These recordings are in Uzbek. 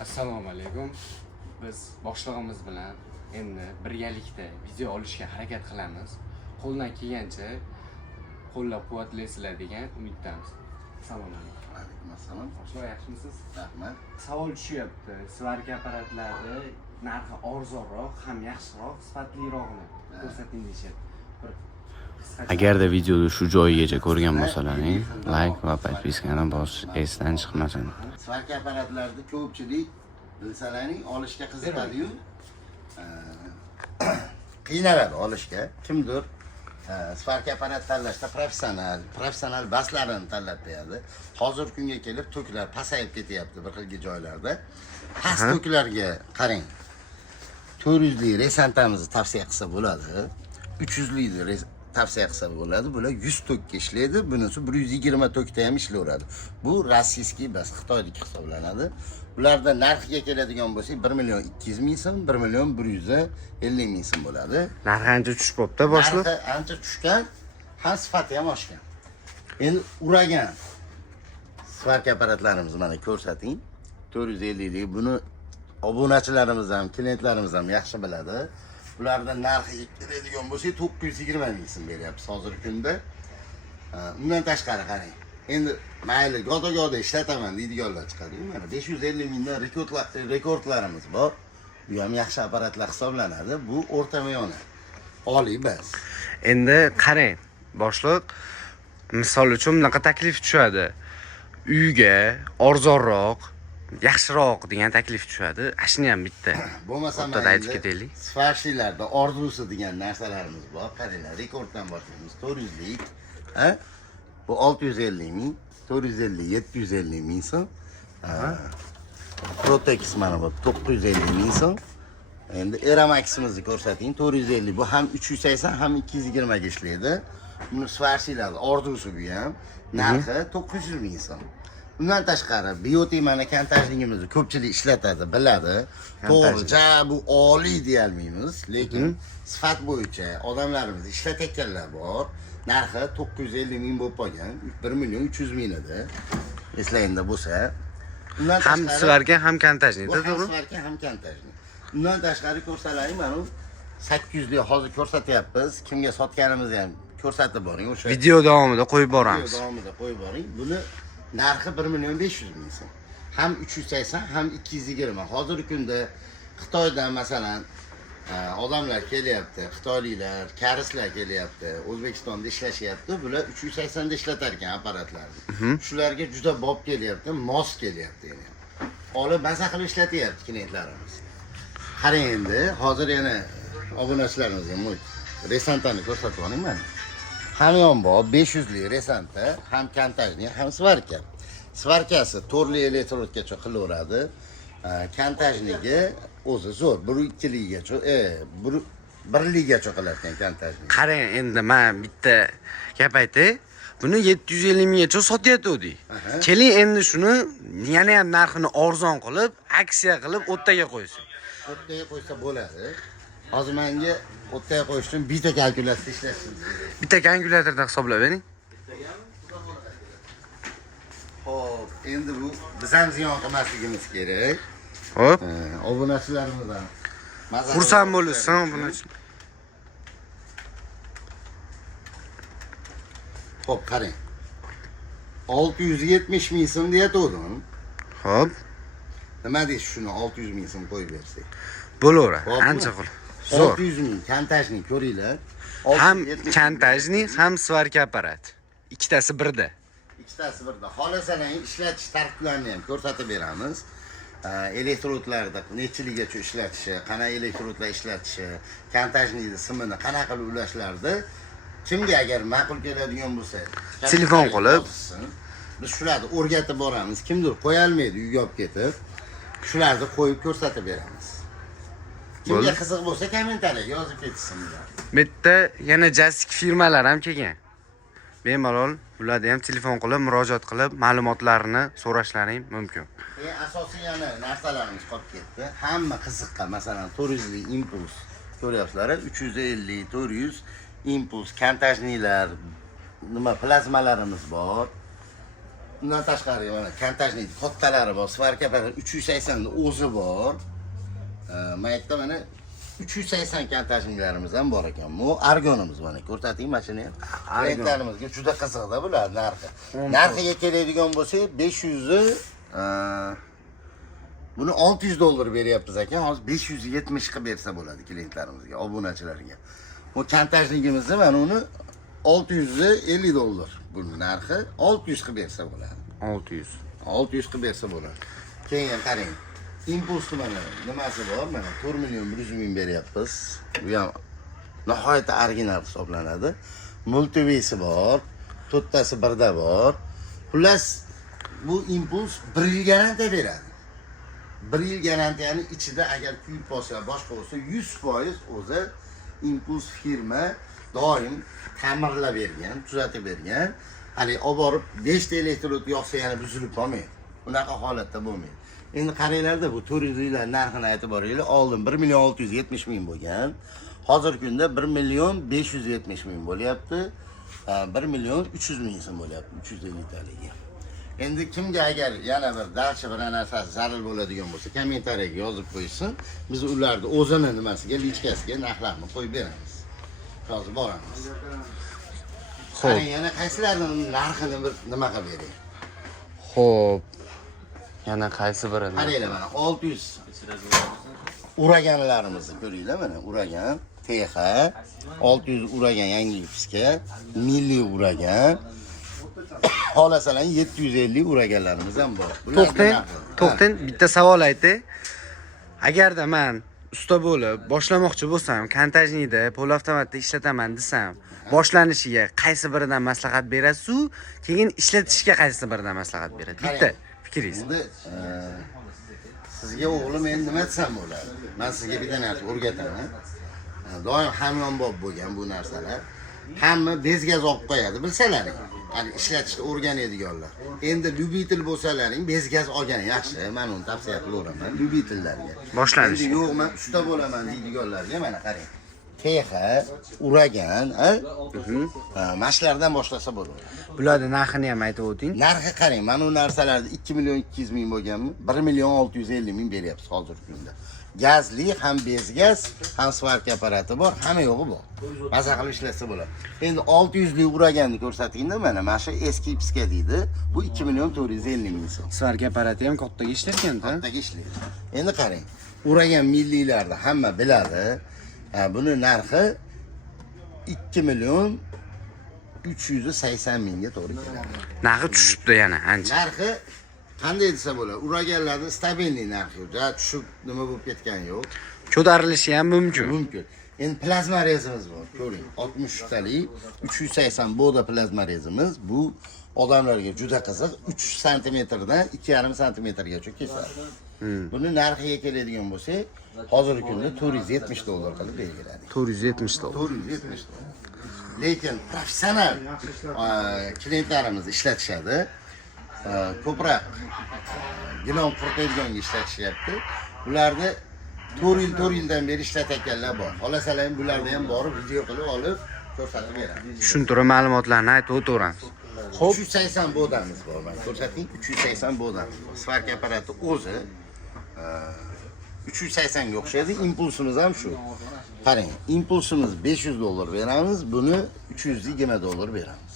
Assalomu alaykum. Biz boshlig'imiz bilan endi birgalikda video olishga harakat qilamiz. Qo'ldan kelgancha qo'llab-quvvatlaysizlar degan umiddamiz. Assalomu alaykum. Alaykum assalom. Boshliq, yaxshimisiz? Rahmat. Savol tushyapti. Svarka apparatlari narxi arzonroq, ham yaxshiroq, sifatlirog'ini ko'rsating deyishyapti. Agarda videoni shu joyigacha ko'rgan bo'lsalaring, like va podpiskani bosish esdan chiqmasin. Svarka apparatlarni ko'pchilik bilsalaring olishga qiziqadi-yu, qiynaladi olishga. Kimdir svarka apparat tanlashda professional baslarini tanlab qo'yadi. Hozir kunga kelib to'klar pasayib ketyapti bir xilgi joylarda. Past to'klarga qarang. 400 lik resantamizni tavsiya qilsa bo'ladi. 300 lik tavsiya qilsa bo'ladi. Bular 100 tokka ishlaydi, bunisi 120 tokkda ham ishlayveradi. Bu rossiyskiy bas, Xitoyniki hisoblanadi. Ularda narxiga keladigan bo'lsak 1 million 200 ming so'm, 1 million 150 ming so'm bo'ladi. Narxi ancha tushib qopti, boshliq. Narxi ancha tushgan, ham sifati ham oshgan. Endi uragan svarka apparatlarimiz mana ko'rsating. 450 lik. Buni obunachilarimiz ham, klientlarimiz ham yaxshi biladi. Ularda narxi keladigan bo'lsa 920 ming so'm beryapmiz hozirgi kunda. Undan tashqari qarang. Endi mayli goda ishlataman deydiganlar chiqadi. Mana 550 mingdan rekordlarimiz bor. Bu ham yaxshi apparatlar hisoblanadi. Bu o'rta miyona. Oliy bas. Endi qarang, boshliq, misol uchun bunaqa taklif tushadi. Uyga arzonroq, yaxshiroq degan taklif tushadi. Ashuni ham bitta Bo'lmasa o'rtada aytib ketaylik. Svarshilarda orzusi degan narsalarimiz bor. Qaranglar, rekorddan boshlaymiz. 400 lik, ha? Bu 650 ming, 450, 750 ming so'm. Protex mana bu 950 ming so'm. Endi Eramax'imizni ko'rsating. 450 bu ham 380 ham 220 ga ishlaydi. Buni Svarshilar orzusi bu ham. Narxi 900 ming so'm. Undan tashqari biotik mana kantajligimizni ko'pchilik ishlatadi, biladi. To'g'ri, bu oliy deya olmaymiz, lekin sifat bo'yicha odamlarimiz ishlatayotganlar bor. Narxi 950 ming bo'lib qolgan, 1 million 300 ming edi. Eslayingda bo'lsa. Undan Ham svarka, ham kantajni, to'g'ri? Svarka ham kantajni. Undan tashqari ko'rsalaring, mana 800 lik hozir ko'rsatyapmiz. Kimga sotganimizni ham ko'rsatib boring. O'sha Video davomida qo'yib boramiz. Video davomida qo'yib boring. Buni narxi 1 million 500 ming so'm. Ham 380 ham 220. Hozirgi kunda Xitoydan masalan odamlar kelyapti, xitoyliklar, karislar kelyapti, O'zbekistonda ishlashyapti. Bular 380 da ishlatar ekan apparatlarni. Shularga juda bob kelyapti, mos kelyapti yana. Olib maza qilib ishlatyapti klientlarimiz. Qarang endi, hozir yana obunachilarimizga resantani ko'rsatib oling mana. Hamyon bor 500 lik resanta, ham kantajni, ham svarka. Svarkasi to'rli elektrodgacha qilaveradi. Kantajniga o'zi zo'r, 1-2 ligacha, 1 ligacha qilar ekan kantajni. Qarang, endi men bitta gap aytay. Buni 750 minggacha sotyapti. Keling endi shuni yana ham narxini arzon qilib, aksiya qilib o'rtaga qo'ysin. O'rtaga qo'ysa bo'ladi. Hozir menga o'rtaga qo'yish uchun bitta kalkulyatsiya ishlashsin. Bitta kalkulyatorda hisoblab bering. Xo'p, endi bu biz ham ziyon qilmasligimiz kerak. Xo'p. Obunachilarimizdan Xursand bo'lsin buni. Xo'p, qarang. 670 ming so'm deyatdim. Xo'p. Nima deysiz shuni 600 ming so'm qo'yib bersak? Bo'laveradi. Ancha qil. Zo'r. 600 ming kantajni ko'ringlar. Ham kantajni, ham svarka apparat. Ikkitasi birda. Ikkitasi birda. Xohlasangiz ishlatish tartiblarini ham ko'rsatib beramiz. Elektrodlarda nechiligacha ishlatishi, qanaqa elektrodlar ishlatishi, kantajning simini qanaqa qilib ulashlardi. Kimga agar ma'qul keladigan bo'lsa, telefon qilib biz shularni o'rgatib boramiz. Kimdir qo'ya olmaydi, uyga olib ketib, shularni qo'yib ko'rsatib beramiz. Kimga qiziq bo'lsa, kommentariyga yozib ketsinlar. Bitta yana jastik firmalar ham kelgan. Bemalol ularga ham telefon qilib, murojaat qilib, ma'lumotlarini so'rashlaring mumkin. Asosiy yana narsalarimiz qolib ketdi. Hamma qiziqqan, masalan, 400 lik impuls ko'ryapsizlar, 350, 400 impuls, kantajnilar, nima plazmalarimiz bor. Bundan tashqari mana kontajnik kattalari bor. Svarka 380 ni o'zi bor. Men aytdim mana 380 kontajniklarimiz ham bor ekan. Bu argonimiz mana ko'rsating mashina ham. Klientlarimizga juda qiziqda bular narxi. Narxiga keladigan bo'lsak 500 buni 600 dollar beryapmiz ekan. Hozir 570 qilib bersa bo'ladi klientlarimizga, obunachilarga. Bu kontajnigimizni mana uni 650 dollar buning narxi 600 qilib bersa bo'ladi. 600 qilib bersa bo'ladi. Keyin qarang. Impulsni mana nimasi bor? Mana 4 million 100 ming beryapmiz. Bu ham nihoyatda original hisoblanadi. Multivesi bor, to'rttasi birda bor. Xullas bu impuls 1 yil garantiya beradi. 1 yil garantiyani ichida agar kuyib qolsa, boshqa bo'lsa 100% o'zi impuls firma doim ta'mirlab bergan, tuzatib bergan. Hali olib borib 5 ta elektrod yoqsa yana buzilib qolmaydi. Bunaqa holatda bo'lmaydi. Endi qaranglarda bu 400 yillar narxini aytib boraylik. Oldin 1 million 670 ming bo'lgan. Hozirgi kunda 1 million 570 ming bo'lyapti. 1 million 300 ming so'm bo'lyapti 350 taliga. Endi kimga agar yana bir darcha bir narsasi zarur bo'ladigan bo'lsa, kommentariyaga yozib qo'ysin. Biz ularni o'zini nimasiga, lichkasiga narxlarni qo'yib beramiz. Hozir boramiz. Xo'p. Yana qaysilarning narxini bir nima qilib bering? Xo'p. Yana qaysi birini? Qaranglar mana 600 uraganlarimizni ko'ringlar mana uragan, TX 600 uragan yangi viska, milliy uragan. Xolasalar 750 uraganlarimiz ham bor. To'xtang, bitta savol aytay. Agarda men usta bo'lib boshlamoqchi bo'lsam, kontajnikda, pol avtomatda ishlataman desam, boshlanishiga qaysi biridan maslahat berasiz-ku, keyin ishlatishga qaysi biridan maslahat beradi? Bitta fikringiz. Endi sizga o'g'lim endi nima desam bo'ladi? Men sizga bitta narsa o'rgataman. Doim hamyonbop bo'lgan bu narsalar. Hamma bezgaz olib qo'yadi, bilsalaring. Hani ishlatishni o'rganadiganlar. Endi lyubitel bo'lsalaring, bezgaz olgan yaxshi. Men uni tavsiya qilaman lyubitellarga. Boshlanish. Endi yo'q, men usta bo'laman deydiganlarga mana qarang. TX, uragan, mashlardan boshlasa bo'ladi. Bularning narxini ham aytib o'ting. Narxi qarang, mana bu narsalarda 2 million 200 ming bo'lganmi? 1 million 650 ming beryapsiz hozirgi kunda. Gazli, ham bezgaz, ham svarka apparati bor, hamma yo'g'i bor. Maza qilib ishlatsa bo'ladi. Endi 600 lik uraganni ko'rsatingda mana shu eski piska deydi. Bu 2 million 450 ming so'm. Svarka apparati ham kattaga ishlayotgan-da. Kattaga ishlaydi. Endi qarang, uragan milliylarni hamma biladi. Buni narxi 2 million 380 mingga to'g'ri keladi. Narxi tushibdi yana ancha. Narxi qanday desa bo'ladi? Uraganlarning stabilniy narxi yo'q. Tushib nima bo'lib ketgani yo'q. Ko'tarilishi ham mumkin. Mumkin. Endi plazma rezimiz bor. Ko'ring, 63 talik 380 boda plazma rezimiz. Bu odamlarga juda qiziq. 3 sm dan 2,5 sm gacha kesadi. Buni narxiga keladigan bo'lsak, hozirgi kunda 470 dollar qilib belgiladi. 470 dollar. 470 dollar. Lekin professional klientlarimiz ishlatishadi. Ko'proq gilam qurtaydiganga ishlatishyapti. Ularni 4 yildan beri ishlatayotganlar bor. Xolasalar bularni ham borib video qilib olib ko'rsatib beradi. Tushuntirib ma'lumotlarni aytib o'tiramiz. Xo'p, 380 bodamiz bor. Mana ko'rsating, 380 bodamiz bor. Svarka apparati o'zi 380 ga o'xshaydi. Impulsimiz ham shu. Qarang, impulsimiz 500 dollar beramiz, buni 320 dollar beramiz.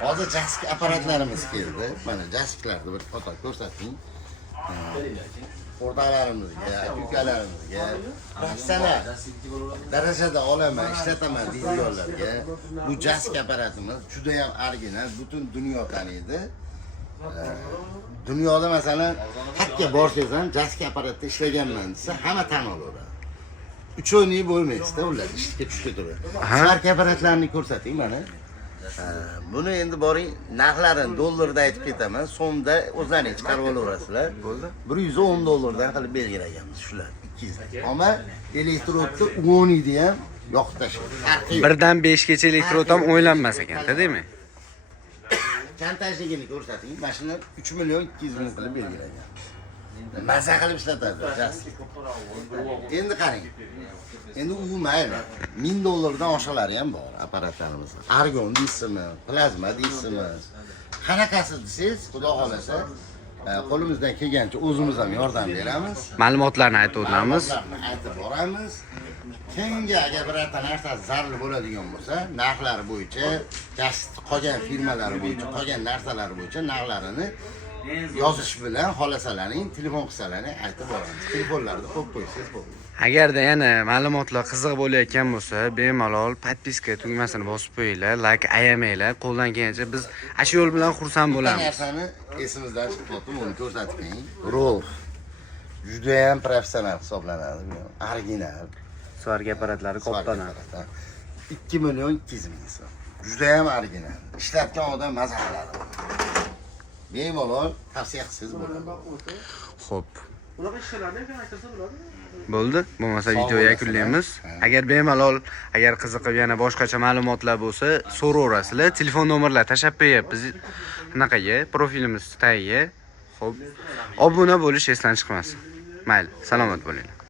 Hozir jask apparatlarimiz keldi. Mana jasklarni bir foto ko'rsating. O'rtalarimizga, ukalarimizga, professional darajada olaman, ishlataman deydiganlarga bu jask apparatimiz juda ham original, butun dunyo taniydi. Dunyoda masalan, hakka borsangiz ham jask apparatda ishlaganman desa, hamma tan oladi. 3 oylik bo'lmaydi-da, ular ishga tushib turadi. Jask apparatlarini ko'rsating mana. Buni endi boring, narxlarini dollarda aytib ketaman, so'mda o'zlaringiz chiqarib olaverasizlar. Bo'ldi. 110 dollardan qilib belgilaganmiz shular 200. Ammo elektrodni 10 yilda ham yoqib tashlaydi. 1dan 5 gacha elektrod ham o'ylanmas ekan-da, demak. Kontajligini ko'rsating. Mashina 3 million 200 ming qilib belgilagan. maza qilib ishlatadi. Endi qarang. Endi u mayli. $1000 dan oshalari ham bor apparatlarimiz. Argon deysizmi, plazma deysizmi? Qanaqasi desangiz, xudo xolasa, qo'limizdan kelgancha o'zimiz ham yordam beramiz. Ma'lumotlarni aytib o'tamiz. Ma'lumotlarni aytib boramiz. Kimga agar birorta narsa zarur bo'ladigan bo'lsa, narxlari bo'yicha, qolgan firmalari bo'yicha, qolgan narsalari bo'yicha narxlarini yozish bilan xolasalaring, telefon qilsalaring aytib boramiz. Telefonlarni qo'yib qo'ysangiz bo'ladi. Agarda yana ma'lumotlar qiziq bo'layotgan bo'lsa, bemalol podpiska tugmasini bosib qo'yinglar, like ayamanglar. Qo'ldan kelgancha biz shu yo'l bilan xursand Bu bo'lamiz. narsani esimizdan chiqib qoldi, buni ko'rsatib qo'ying. Rolf juda ham professional hisoblanadi, original. Svarga apparatlari koptana. 2.200.000 so'm. Juda ham original. Ishlatgan odam maza qiladi. Bemalol tavsiya qilsangiz bo'ladi. Xo'p. Bo'ldi. Bo'lmasa video yakunlaymiz. Agar bemalol, agar qiziqib yana boshqacha ma'lumotlar bo'lsa, so'raverasizlar. Telefon nomerlar tashab qo'yapmiz. Bunaqaga profilimiz tagiga. Xo'p. Obuna bo'lish esdan chiqmasin. Mayli, salomat bo'linglar.